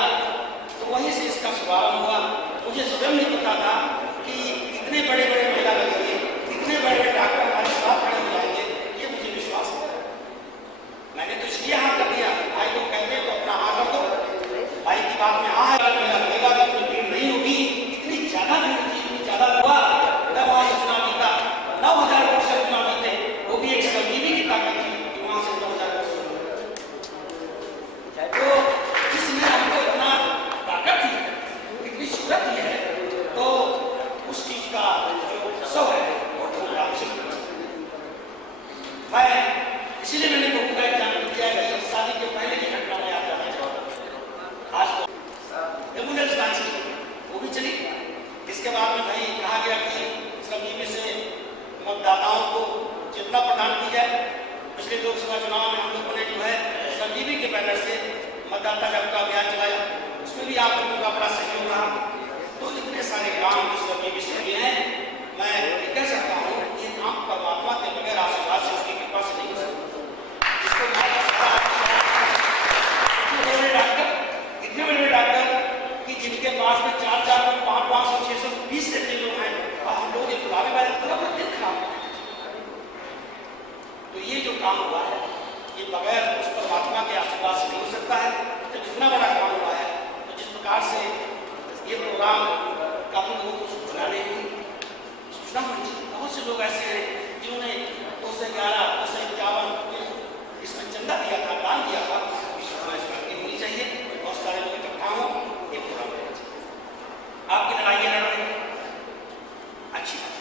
तो वहीं से इसका शुभारंभ हुआ। मुझे स्वयं नहीं पता था कि इतने बड़े बड़े मेला लगेंगे, इतने बड़े बड़े डॉक्टर हमारे साथ खड़े हो जाएंगे, ये मुझे विश्वास नहीं था। मैंने तो इसलिए हाँ कर दिया, भाई लोग कहते हैं तो अपना हाँ कर दो, भाई की बात में हाँ है, मेला लगेगा तो इतनी भीड़ नहीं होगी। इतनी ज्यादा भीड़ थी, इतनी ज्यादा हुआ, मैं वहाँ से चुनाव जीता, 9,000 वोट से चुनाव जीते, वो भी एक संजीवी की ताकत थी कि वहाँ से 9,000 वोट से। तो जिसमें हमको इतना ताकत थी, इतनी सूरत ही है, तो उस चीज का जो उत्सव है वो धूमधाम से मैं इसीलिए मैंने को एग्जाम्पल किया है। शादी के पहले की घटना में याद करना चाहूँगा। आज तो एम्बुलेंस ना चली, वो भी चली। इसके बाद में भाई कहा गया कि संजीवी से मतदाताओं को चेतना प्रदान की जाए। पिछले लोकसभा चुनाव में हम लोगों ने जो है संजीवी के बैनर से मतदाता जागरूकता अभियान चलाया, उसमें भी आप लोगों का बड़ा सहयोग रहा। तो इतने सारे काम जो संजीवी से हुए हैं, मैं ये कह सकता हूँ ये काम परमात्मा के बगैर आशीर्वाद से, उसकी कृपा से नहीं हो सकता। जिसको इतने बड़े डॉक्टर कि जिनके पास में 400, 500, 600, 20 लोग हैं, और हम लोग एक गुलाबी वाले पूरा दिन खराब करते थे। तो ये जो काम हुआ है ये बगैर उस परमात्मा के आशीर्वाद से नहीं हो सकता है। तो जितना बड़ा काम हुआ है, तो जिस प्रकार से ये प्रोग्राम काफी लोगों को सूचना नहीं हुई, सूचना मिली। बहुत से लोग ऐसे हैं जिन्होंने 211, 251 इसमें चंदा दिया था, दान दिया था। इसमें होनी चाहिए, बहुत सारे लोग इकट्ठा हों, ये पूरा होना चाहिए। आपकी लड़ाइयाँ लड़ रही हैं, अच्छी बात,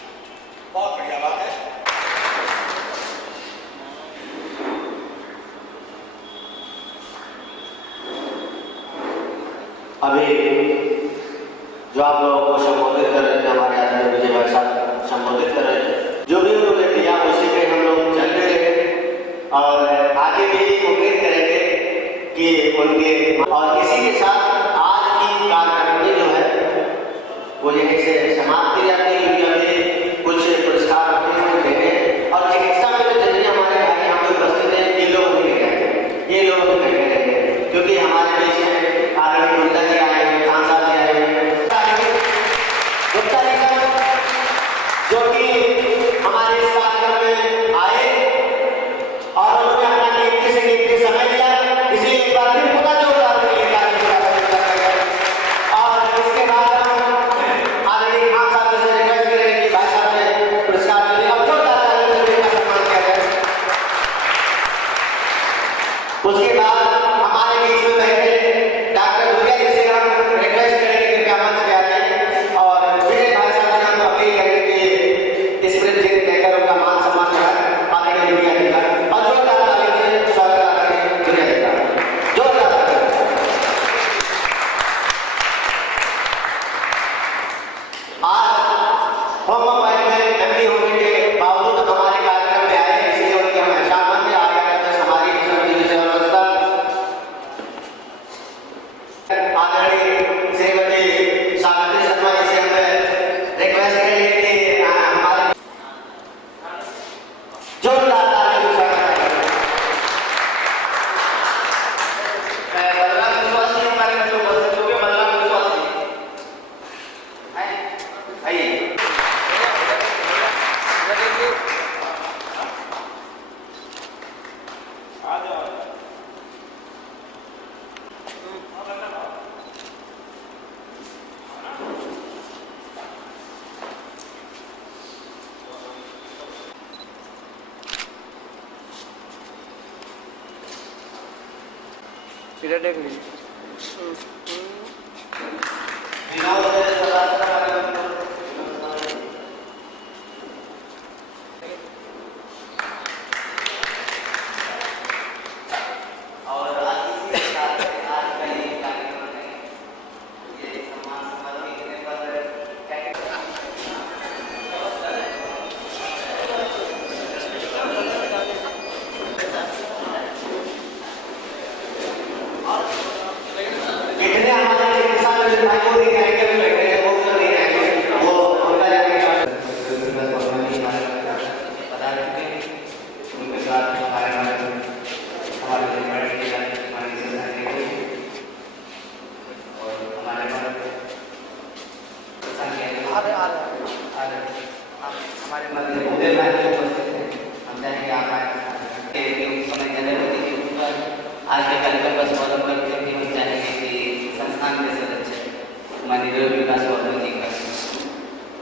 बहुत बढ़िया बात है। अभी जो आप लोगों को संबोधित कर रहे थे, हमारे आदरणीय विजय भाई साहब संबोधित कर रहे थे, जो भी उन्होंने दिया उसी पे हम लोग चलते रहे और आगे भी उम्मीद करेंगे कि उनके, और इसी के साथ आज की कार्यक्रम जो है वो यहीं से समाप्त की जाती है। अभी कुछ पुरस्कार देंगे और चिकित्सा में जो जरिए हमारे भाई यहाँ पे उपस्थित हैं, ये लोग भी कहेंगे, ये लोग भी कहेंगे, क्योंकि हमारे देश में आदरणीय गुप्ता जी आए हैं, खान साहब जी आए हैं, गुप्ता जी जो कि हमारे इस कार्यक्रम में आए और उन्होंने अपना कीमती से कीमती समय दिया, इसलिए एक बार फिर पूरा जोरदार और इसके बाद हम आदरणीय खान साहब से रिक्वेस्ट करेंगे कि भाई साहब ने पुरस्कार के लिए अब जोरदार का सम्मान किया जाए। उसके बाद हमारे बीच में बैठे डॉक्टर भूरिया जी से हम रिक्वेस्ट करेंगे कि मंच पे आए और विजय भाई साहब से हम अपील करेंगे कि स्मृति जी कहकर उनका मान सम्मान जो है आदरणीय भूरिया जी का और जोरदार ताली से स्वागत करेंगे भूरिया जी का, जोरदार ताली। आज होम अपॉइंटमेंट एमडी होने के बावजूद हमारे कार्यक्रम में आए, इसलिए उनके हम एहसानमंद आगे हमारी संजीवी सेवा संस्था आदरणीय श्रीमती सावित्री शर्मा जी से हमें रिक्वेस्ट करेंगे कि हमारे जोरदार ताली से स्वागत करें। बलराम विश्वास जी हमारे में जो उपस्थित हो गए, बलराम विश्वास जी आइए। इधर देख लीजिए। कितने हमारे भाई को नहीं आएंगे, अभी बैठे हैं, वो तो नहीं आएंगे, वो उनका जाके बता देते हैं उनके साथ हमारे हमारे मध्य उदय भाई जो उपस्थित हैं, हम जाएंगे आप आए समय ज़्यादा होती है उनका आज के कार्यक्रम का स्वागत करते हैं। हम चाहेंगे कि संस्थान के सदस्य माननीय विकास वर्धन जी का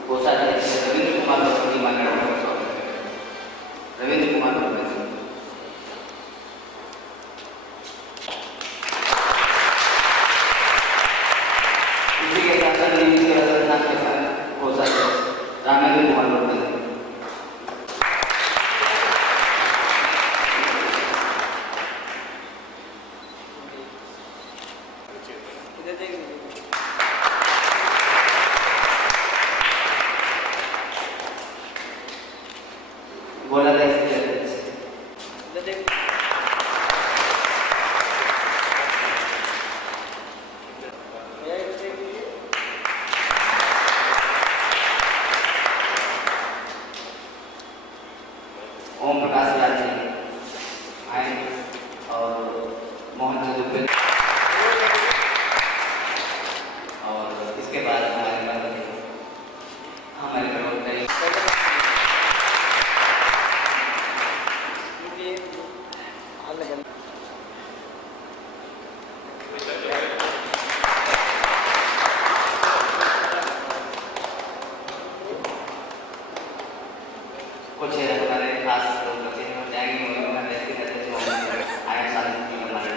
कोषाध्यक्ष रविंद्र कुमार वर्धन जी माननीय रविंद्र कुमार वर्धन जी इसी के साथ साथ संस्थान के साथ कोषाध्यक्ष रामेंद्र कुमार वर्धन बोला था ओम प्रकाश लाल जी आए और मोहन चतुर्वेदी और इसके बाद हमारे प्रवक्ता कुछ हमारे खास लोग बचे हैं और जाएंगे उन्होंने ऐसे करते जो आए साल की हमारे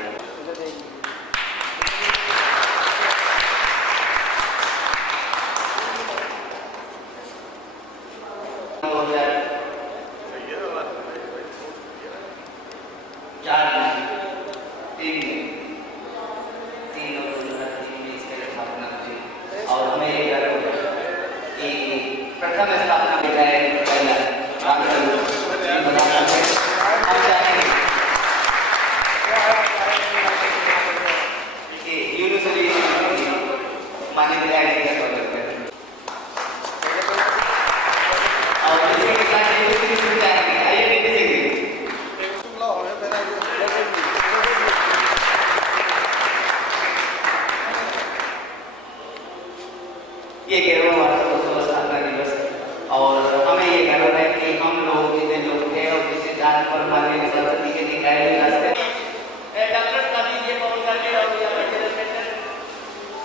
और हमें ये प्रथम स्थापना दिखाए पहला ये 11वां वार्षिक स्थापना दिवस और हमें ये गर्व है कि हम लोग जितने लोग थे और जिस जात पर माननीय सरस्वती के दिखाए हुए रास्ते डॉक्टर सभी ये बहुत सारे और ये बच्चे सेक्टर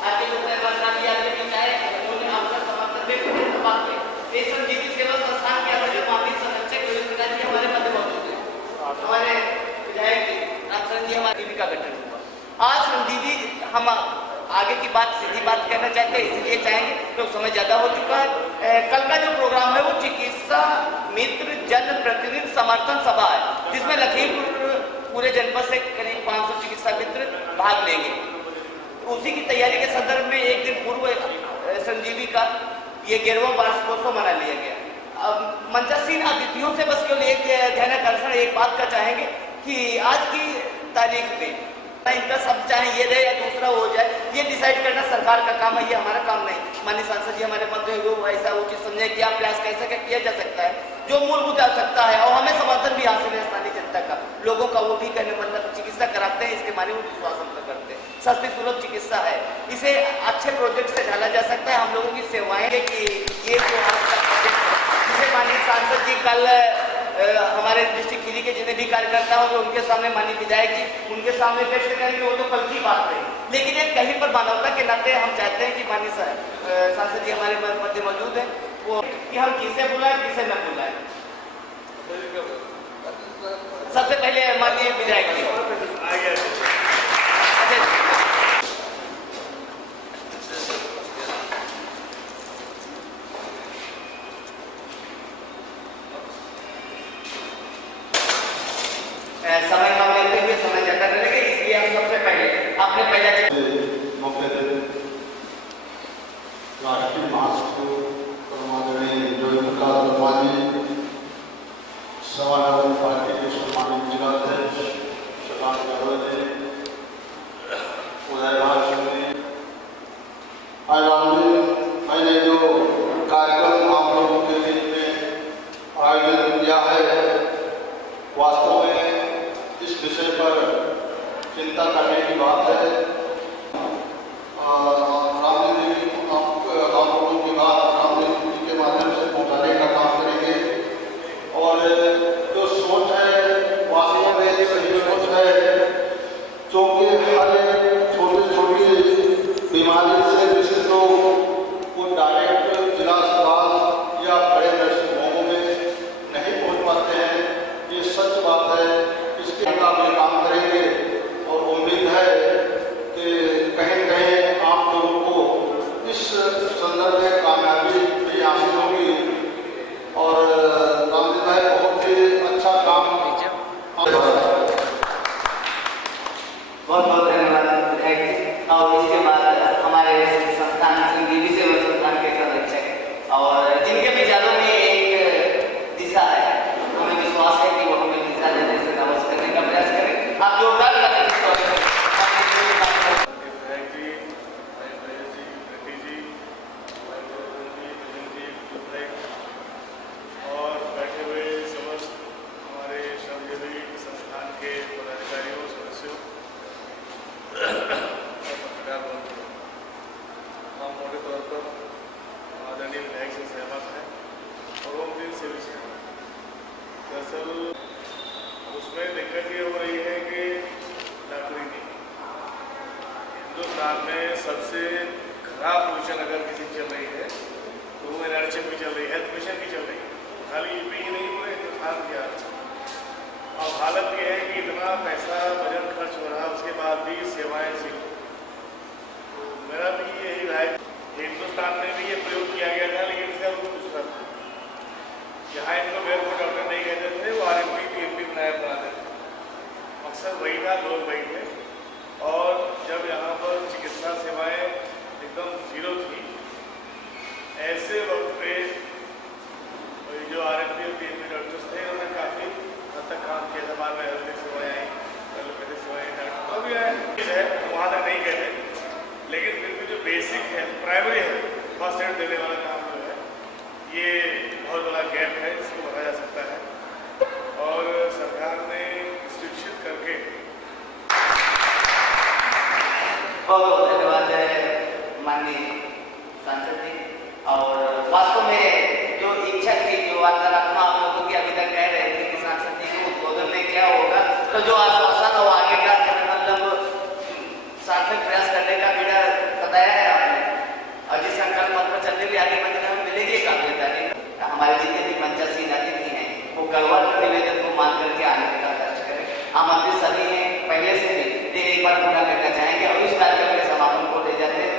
आके लोग ने बात की आपके बिचाए उन्होंने आपका समर्थन में पूरे समाज में ये संजीवनी सेवा संस्थान के अध्यक्ष माननीय संरक्षक गोविंद जी हमारे मध्य मौजूद हैं। हमारे विधायक रामचंद्र जी हमारी टीवी का गठन हुआ। आज संजीवनी हम आगे की बात सीधी बात कहना चाहते हैं, इसलिए चाहेंगे क्योंकि समय ज्यादा हो चुका है। कल का जो प्रोग्राम है वो चिकित्सा मित्र जन प्रतिनिधि समर्थन सभा है, जिसमें लखीमपुर पूरे जनपद से करीब 500 चिकित्सा मित्र भाग लेंगे। उसी की तैयारी के संदर्भ में एक दिन पूर्व संजीवनी का ये 11वां वार्षिकोत्सव मना लिया गया। अब मंचासीन अतिथियों से बस केवल एक ध्यानाकर्षण एक बात का चाहेंगे कि आज की तारीख में इनका सब चाहे ये रहे या दूसरा हो जाए, ये डिसाइड करना सरकार का काम है, ये हमारा काम नहीं। माननीय सांसद जी हमारे मध्य वो ऐसा उचित समझे कि आप प्रयास कैसे किया जा सकता है जो मूलभूत आवश्यकता है और हमें समर्थन भी हासिल है स्थानीय जनता का, लोगों का वो भी कहने मतलब चिकित्सा कराते हैं, इसके माने वो विश्वास हम करते हैं। सस्ती सुलभ चिकित्सा है, इसे अच्छे प्रोजेक्ट से ढाला जा सकता है। हम लोगों की सेवाएं कि ये जो आज का प्रोजेक्ट जिसे माननीय सांसद जी कल हमारे डिस्ट्रिक्ट खीरी के जितने भी कार्यकर्ता होंगे उनके सामने माननीय विधायक जी उनके सामने व्यक्त करेंगे, वो तो कल की बात रही। लेकिन एक कहीं पर मानवता के नाते हम चाहते हैं कि माननीय सांसद जी हमारे मध्य मौजूद हैं, वो कि हम किसे बुलाएं किसे न बुलाएं। सबसे पहले माननीय विधायक जी समय कम लेते हुए समय ज्यादा लगेगा, इसलिए हम सबसे पहले अपने पहले मौके पर राष्ट्रीय महासचिव आदरणीय ज्योति प्रकाश वर्मा जी, सवानगर पार्टी के सम्मानित जिलाध्यक्ष प्रकाश गहलोत जी, उदय भाषण जी, चिंता करने की बात है। रामदेव जी आप लोगों की बात रामदेव जी के माध्यम से पहुँचाने का काम करेंगे और जो सोच है वासियों में सही सोच है, क्योंकि हर छोटी बीमारी से जिस लोग वो डायरेक्ट जिला अस्पताल या बड़े नर्सिंग होमों में नहीं पहुँच पाते हैं, ये सच बात है। इसके लिए काम करेंगे और उम्मीद है कि कहीं कहीं आप लोगों को इस संदर्भ में कामयाबी भी हासिल होगी और रामदेव भाई बहुत ही अच्छा काम बहुत बहुत धन्यवाद और इसके बाद हमारे संस्थान संजीवनी सेवा संस्थान के संरक्षक और जिनके विचारों में एक दिशा है, हमें विश्वास है कि वो हमें दिशा देने से नमस्कार करने का प्रयास करें। आप जोरदार और बैठे हुए समस्त हमारे श्रमजीवी संस्थान के पदाधिकारियों सदस्यों हम मोटे तौर पर आदरणीय विधायक से सहमत हैं और वो दिन से भी सहमत हैं। दरअसल उसमें दिक्कत ये हो रही है कि नौकरी नहीं, हिंदुस्तान में सबसे खराब पोजीशन अगर किसी चल रही है तो वो एनआरएचएम की चल रही है, हेल्थ मिशन की चल रही है, खाली यूपी ही नहीं पूरे हिंदुस्तान की हालत। अब हालत ये है कि इतना पैसा बजट खर्च हो रहा, उसके बाद भी सेवाएं सील। तो मेरा भी यही राय, हिंदुस्तान में भी ये प्रयोग किया गया था, लेकिन इसका दूसरा था। यहाँ इनको बेरफुट डॉक्टर नहीं कहते थे, वो आरएमपी पीएमपी बनाते थे। मकसद वही था, लोग वही थे। और जब यहाँ पर चिकित्सा सेवाएं एकदम जीरो थी, ऐसे वक्त पे जो आरएमपी और पीएमपी डॉक्टर्स थे उन्होंने काफ़ी हद तक काम किया था। बाद में हेल्थ सेवाएँ आई, एलोपैथिक सेवाएँ डॉक्टर अभी है, वहाँ तक नहीं कहते, लेकिन फिर भी जो बेसिक है, प्राइमरी है, फर्स्ट एड देने वाला काम जो है, ये बहुत बड़ा गैप है, इसको भरा जा सकता है। और सरकार ने शिक्षित करके बहुत बहुत धन्यवाद माननीय सांसद जी। और वास्तव में जो इच्छा थी, जो वार्तालाप आप लोगों की अभी तक कह रहे थे कि सांसद जी के उद्बोधन में क्या होगा, तो जो आश्वासन और आगे का मतलब सार्थक प्रयास करने का बीड़ा बताया है आपने, और जिस संकल्प पत्र पर चलने भी आगे बढ़ने हमें मिलेगी काबिलियत। हमारे जितने भी मंचासीन अतिथि हैं वो गढ़वाल के निवेदन को मान करके आने का दर्ज करें। आमंत्रित सभी हैं पहले से भी, लेकिन एक बार पूरा करना चाहेंगे और इस कार्यक्रम के समापन को ले जाते हुए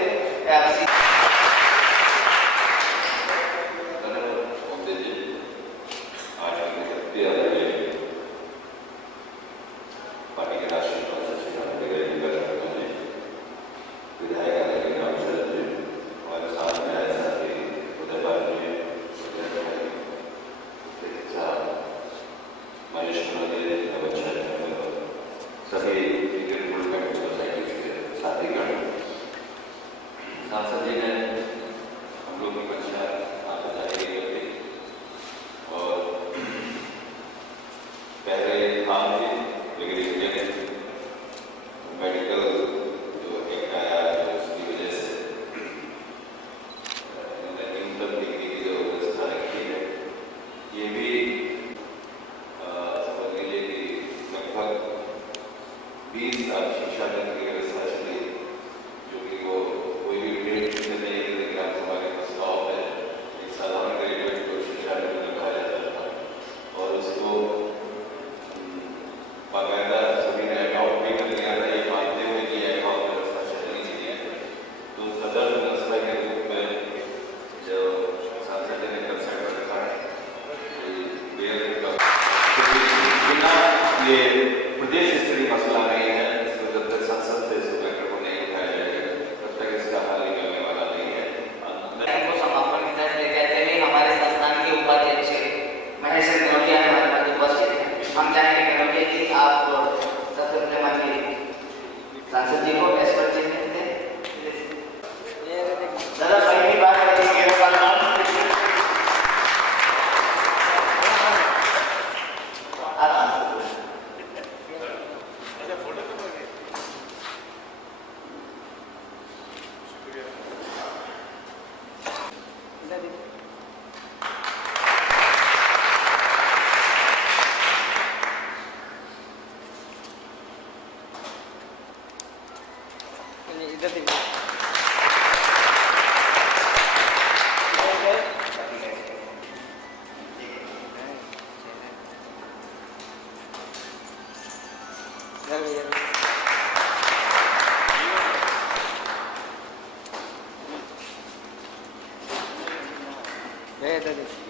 सांसद जी ने हम लोग की मंशा आप बताई गई और पहले काम थी, लेकिन इंडियन मेडिकल जो एक्ट आया है उसकी वजह से इनकम डिग्री की जो व्यवस्था रखी है, ये भी समझ लीजिए कि लगभग 20 साल शिक्षा नीति की व्यवस्था चली, जो कि वो कोई भी ग्रेड नहीं है, लेकिन आज हमारे पास स्टॉप है, एक साधारण ग्रेजुएट को शिक्षा में रखा जाता था और उसको बाकायदा सभी ने अकाउंट भी कर लिया था, ये मानते हुए कि अकाउंट व्यवस्था चलनी चाहिए। तो सदर व्यवस्था के रूप में जो सांसद ने कंसर्ट रखा है, बिना ये प्रदेश स्तरीय मसला नहीं है, इसमें जब तक संसद से इस मैटर को नहीं उठाया जाएगा तब तक इसका हल निकलने वाला नहीं है। समापन की तरफ ले जाते हुए हमारे संस्थान के उपाध्यक्ष महेश नौलिया हमारे पास उपस्थित हैं। हम चाहेंगे करेंगे कि आप सत्र माननीय सांसद जी को इस पर चिन्हित दें। दादा पहली बात इधर देखिए इधर देखिए